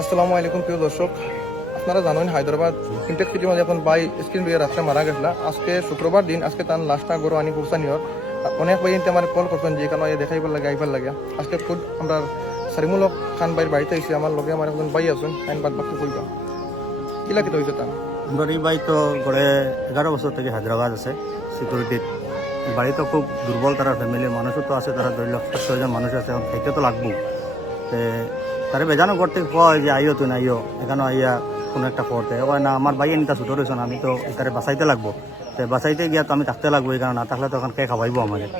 আসসালামু আলাইকুম প্রিয় দর্শক, আপনারা জানেন হায়দ্রাবাদ ইনটেক সিটির মাঝে এখন বাই স্ক্রিন বিয়ে রাত্রে মারা গেছিল। আজকে শুক্রবার দিন, আজকে তার লাশটা গরু আনি পৌঁছানিওর অনেক ভাই আমার কল করছেন যে কেন দেখাইবার লাগে আইবার লাগে। আজকে খুব আমরা সারিমুলক খান ভাইয়ের বাড়িতে আইসি। আমার লগে আমার একজন ভাই আছেন, আইন বাদ বাকি কইবা কি লাগে হয়েছে তার। গরিব ভাই তো গড়ে 11 বছর থেকে হায়দ্রাবাদ আছে সিকিউরিটির। বাড়িতে খুব দুর্বল, তারা ফ্যামিলির মানুষও তো আছে, তারা 2 লাখ 700 জন মানুষ আছে, এখন খাইতে তো লাগবো। তারা বেজানো করতে কয় যে আইও তুই আইও এখানে আইয়া কোনো একটা করতে কয় না, আমার ভাই এনিটা ছুটো রয়েছে, আমি তো এটারে বাঁচাইতে লাগবো। বাঁচাইতে গিয়া তো আমি থাকতে লাগবো, এখানে না থাকলে তো এখন কে খাওয়াইবো আমাদের।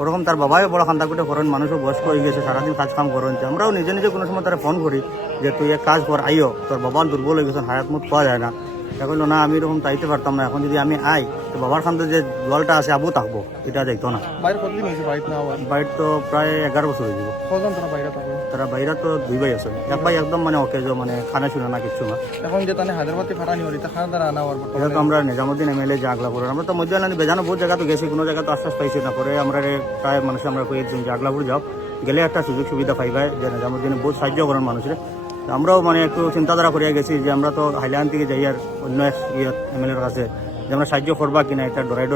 ওরকম তার বাবাও বড় খান্দাকুটে করেন, মানুষও বয়স্ক হয়ে গেছে, সারাদিন কাজ কাম করেন। আমরাও নিজে নিজে কোনো সময় তারা ফোন করি যে তুই এক কাজ কর আইও, তোর বাবা দুর্বল হয়ে গেছেন, হায়াত মুখ পাওয়া যায় না। তা কইলো না, আমি এরকম চাইতে পারতাম না, এখন যদি আমি আই তো বাবার খান্দে যে জলটা আছে আবু থাকবো, এটা যাইতো না। বাইর তো প্রায় 11 বছর হয়ে যাব। তারা বাইরে তো 2 ভাই আছে, এক ভাই একদম মানে অকেজ, মানে খানা শুনে না কিচ্ছু না। এখন যে তাহলে হায়দ্রাবাদে ফাটা নিও এটা খানা দ্বারা আনা এটা তো আমরা নিজামুদ্দিন এমএলএ যে আগলাপুর, আমরা তো মধ্যে বেজানো বহুত জায়গা তো গেছি, কোনো জায়গা তো আশ্বাস পাইছি না। পরে আমরা প্রায় মানুষ আমরা কয়েকজন যে আগলাপুর যাও গেলে একটা সুযোগ সুবিধা পাইবাই, যে নিজামুদ্দিনে বহুত সাহায্য করেন মানুষের। আমরাও মানে একটু চিন্তাধারা করিয়া গেছি যে আমরা তো হাইলাকান্দি থেকে যাই আর অন্য এক এমএলএর কাছে যে আমরা সাহায্য করবা কিনা, এটা ডরাই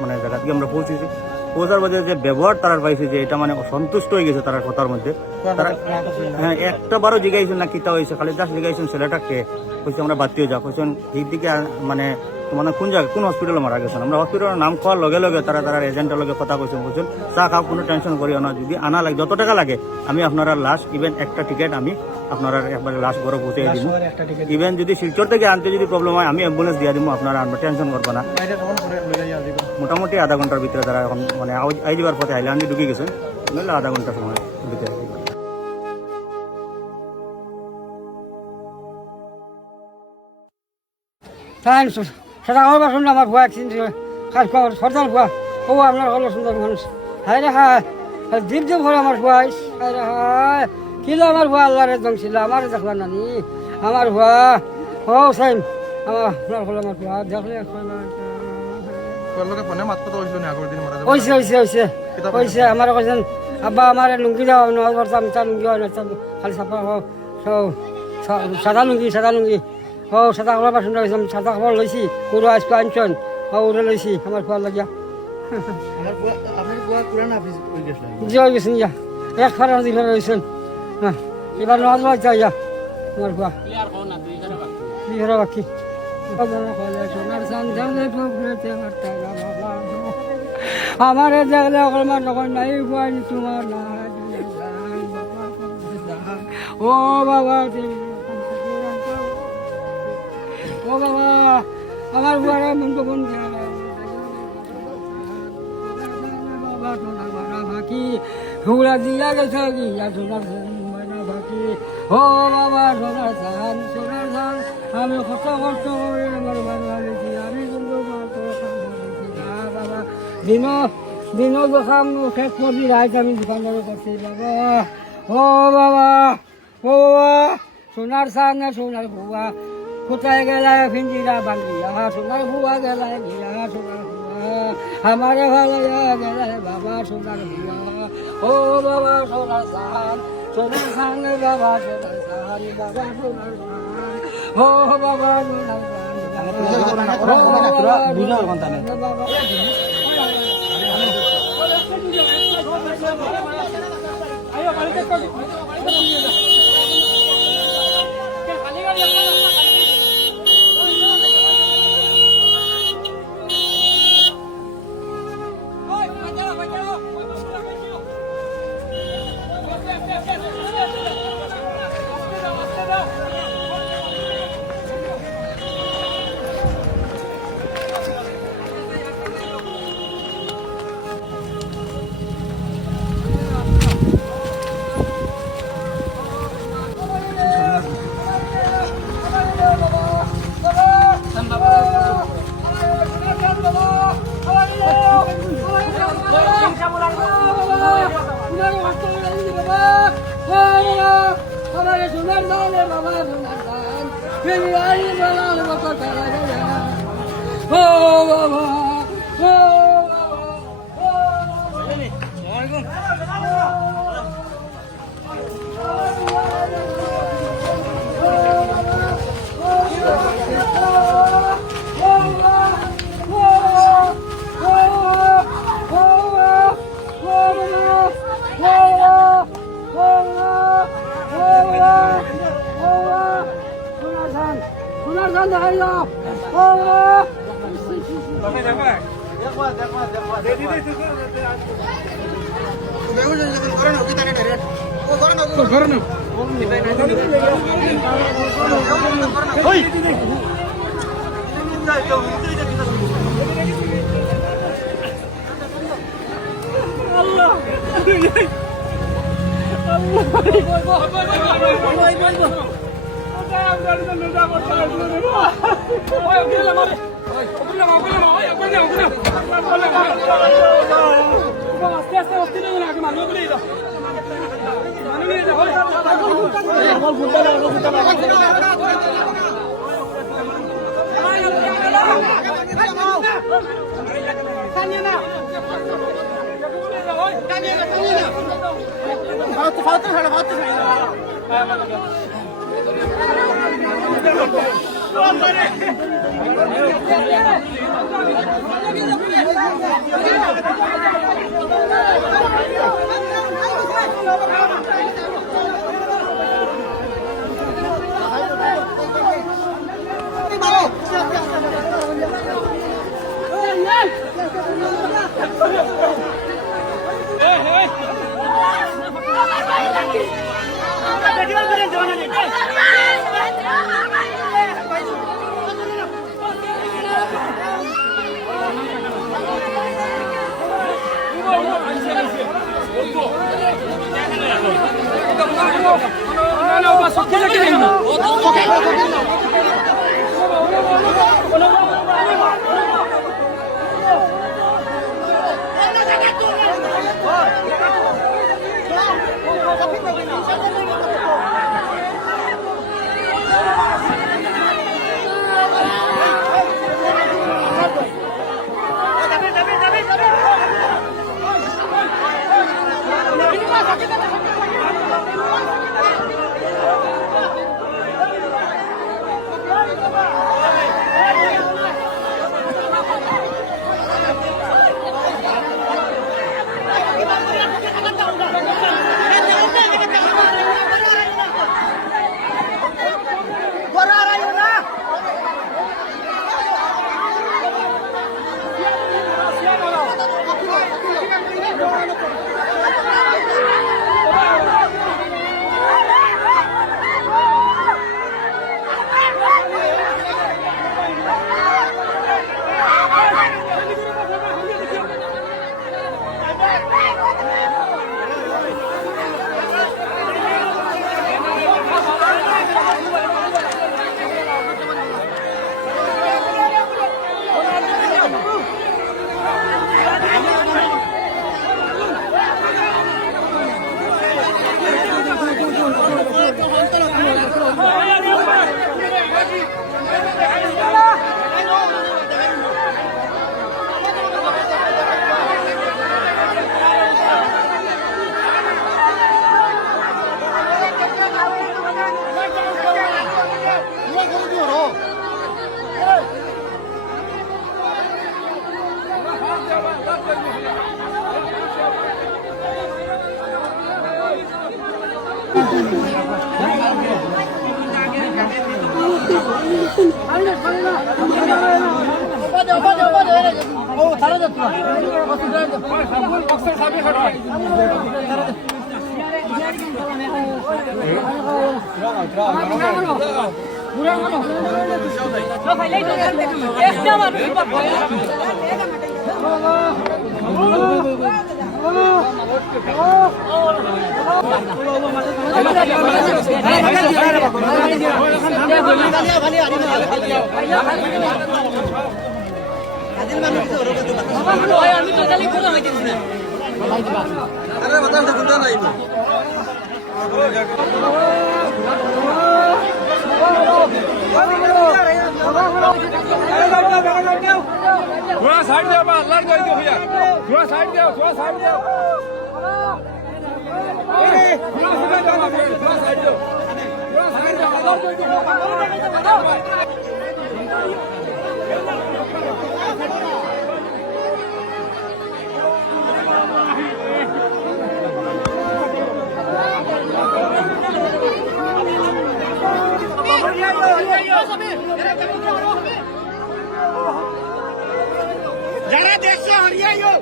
মানে জায়গা থেকে আমরা পৌঁছেছি। পৌঁছার মধ্যে যে ব্যবহার তারা পাইছে যে এটা মানে অসন্তুষ্ট হয়ে গেছে তার কথার মধ্যে। তারা হ্যাঁ একটা বারও জিগাইছেন না কিতা হয়েছে, খালি জাস্ট জিগাইছেন ছেলেটা কে, কইছে আমরা বাতিও যা কইছেন এই দিকে মানে মানে কোন জায়গায় কোন হসপিটালে মারা গেছেন। আমরা হসপিটালের নাম খাওয়ার লগে লগে তারা এজেন্টের লগে কথা কইছেন, বলছেন চা খাও, কোনো টেনশন করিও না, যদি আনা লাগে যত টাকা লাগে আমি আপনারা লাশ ইভেন একটা টিকিট আমি আপনারা একবারে লাশ ঘরে পৌঁছে দিব, ইভেন যদি শিলচর থেকে আনতে যদি প্রবলেম হয় আমি অ্যাম্বুলেন্স দিয়ে দিব, আপনারা আনবে, টেনশন করবো না। মোটামুটি আধা ঘন্টার ভিতরে তারা এখন মানে আই যাবার পথে হাইলাকান্দি ঢুকে গেছেন, নইলে আধা ঘন্টার সময় ভিতরে। সেটা আমার বাসন আমার ভুয়া খাস খবর সর্দার ভুয়া, ও আপনার হলো সুন্দর মানুষ। হায় রে হায় দ্বীপ যে ভরে আমার ভুয়া, হায় রে হায় কিলো আমার ভুয়া আল্লাহর একদম ছিল, আমার দেখলাম নানি আমার ভুয়া। ও সাইম আমার আপনার হলো আমার ভুয়া দেখলে হয়েছে আমার কইছেন আব্বা আমার লুঙ্গি যাওয়া নয় করতাম, তার লুঙ্গি হয় না খালি সাফা সাদা লুঙ্গি ও সাদা খাবার বাসন রাখছিলাম, সাদা খাবার লইছি পুরো আজকে আনছন ওরে লইছি আমার খোয়ার লাগিয়া জি হয়ে গেছেন ইয়া এক ফারা দুই ফারা রয়েছেন। হ্যাঁ এবার নজ লাগছে ইয়া আমার খোয়া দুই ফারা বাকি আমার দেখলে আমার তখন নাই তোমার ও বাবা ও বাবা আমার বুয়ারা মন তো মন বাকি হুড়া দিয়া গেছে গিয়া সোনার বাকি ও বাবা সোনার ধান আমি কত কষ্ট করে আমার বাড়ি আমি কিন্তু বাবা দিন দোকান শেষ করবি রাইট আমি দোকানদার করছি বাবা ও বাবা ও বাবা সোনার ধান না সোনার বুয়া কোথায় গেলা ফিঞ্জিরা বাঙ্গিয়া সোনার বুয়া গেলা গিয়া সোনার বুয়া আমারে ভালো গেলা বাবা সোনার বুয়া ও বাবা সোনার সান বাবা সোনার সান বাবা সোনার সান ও বাবা সোনার ধান রে বাবা সোনার ধান বিরিয়ানি বলার মতো খেলা গেলে ও বাবা ও সোনার ধান দেখাই যাও আমি তো थोड़ा साइड दे बा लड़ गई तो भैया थोड़ा साइड दे थोड़ा साइड दे थोड़ा साइड दे যারা দেখছো হরিয়াইও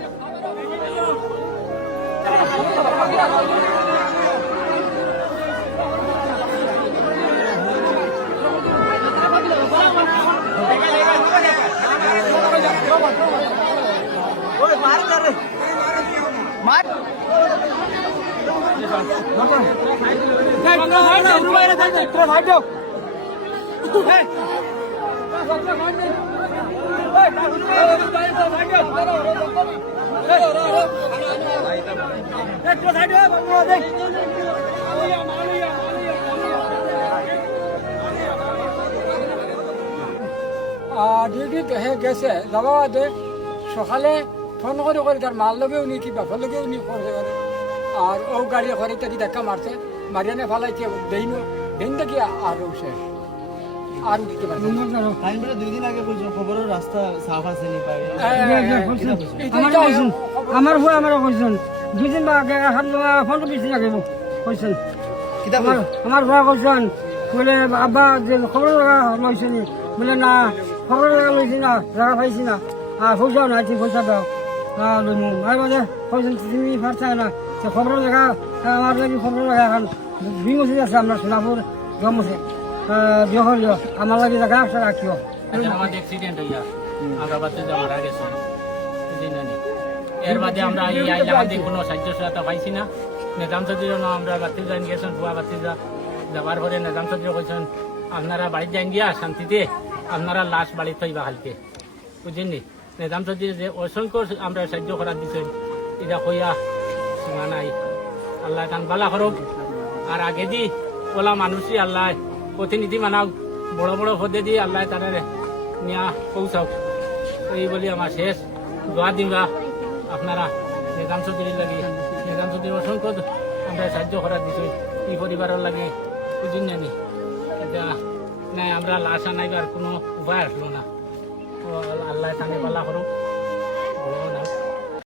ডিউটি গেছে যাওয়া বাদে সকালে ফোন করে করে তার মাল লগেও নি কি বাপর লগেও নি করতে পারে আর ও গাড়ি ঘরে তাকে ধাক্কা মারছে মারিয়ানে ফালাইছে দেইনো দেন দেখি আর শেষ আর দিতে পারে টাইমটা 2 দিন আগে বলছো খবরের রাস্তা সাফ আছে নি পাই আমার ভয় আমার কইছেন 2 দিন আগে হাত ফোন দিছি আগে কইছেন আমার ভয় কইছেন বলে আব্বা যে খবর লাগা লইছে নি বলে না খবর লাগা লইছি না জায়গা পাইছি না আর পয়সা না ঠিক পয়সা দাও লইমু আর বলে কইছেন তুমি পারছ না সে খবর লাগা আমার লাগি খবর লাগা এখন বিমসে আছে আমরা সোনাপুর গমসে বিহরিও আমার লাগি জায়গা আছে রাখিও আমাদের অ্যাক্সিডেন্ট হইয়া আমরা বাচ্চা যা মারা গেছে জানি এর বাদে আমরা এই আইলা আমাদের কোনো সাহায্য সহায়তা পাইছি না নিজাম চৌধুরীর আমরা বাতিল যাই গেছেন ভুয়া বাতিল যাবার পরে নিজাম চৌধুরী কইছেন আপনারা বাড়িতে যাই গিয়া শান্তিতে আপনারা লাশ বাড়ি থইবা হালকে বুঝেননি নিজাম চৌধুরী যে অসংখ্য আমরা সাহায্য করার দিচ্ছেন এটা কইয়া শোনা নাই আল্লাহ কান বালা করুক আর আগে দি ওলা মানুষই আল্লাহ প্রতিনিধি মানাও বড় বড় পদে দিয়ে আল্লাহ তারা নিয়া পৌঁছাও এই বলি আমার শেষ দোয়া দিবা আপনারা নিজাম চৌধুরীর লাগে নিজাম চৌধুরীর অসংখ্য আমরা সাহায্য করার দিচ্ছি এই পরিবারের লাগে বুঝুন জানি এটা নাই আমরা লাশ আনাইবার কোনো উপায় আসলো না ও আল্লাহ তানে পালা করুক বড় না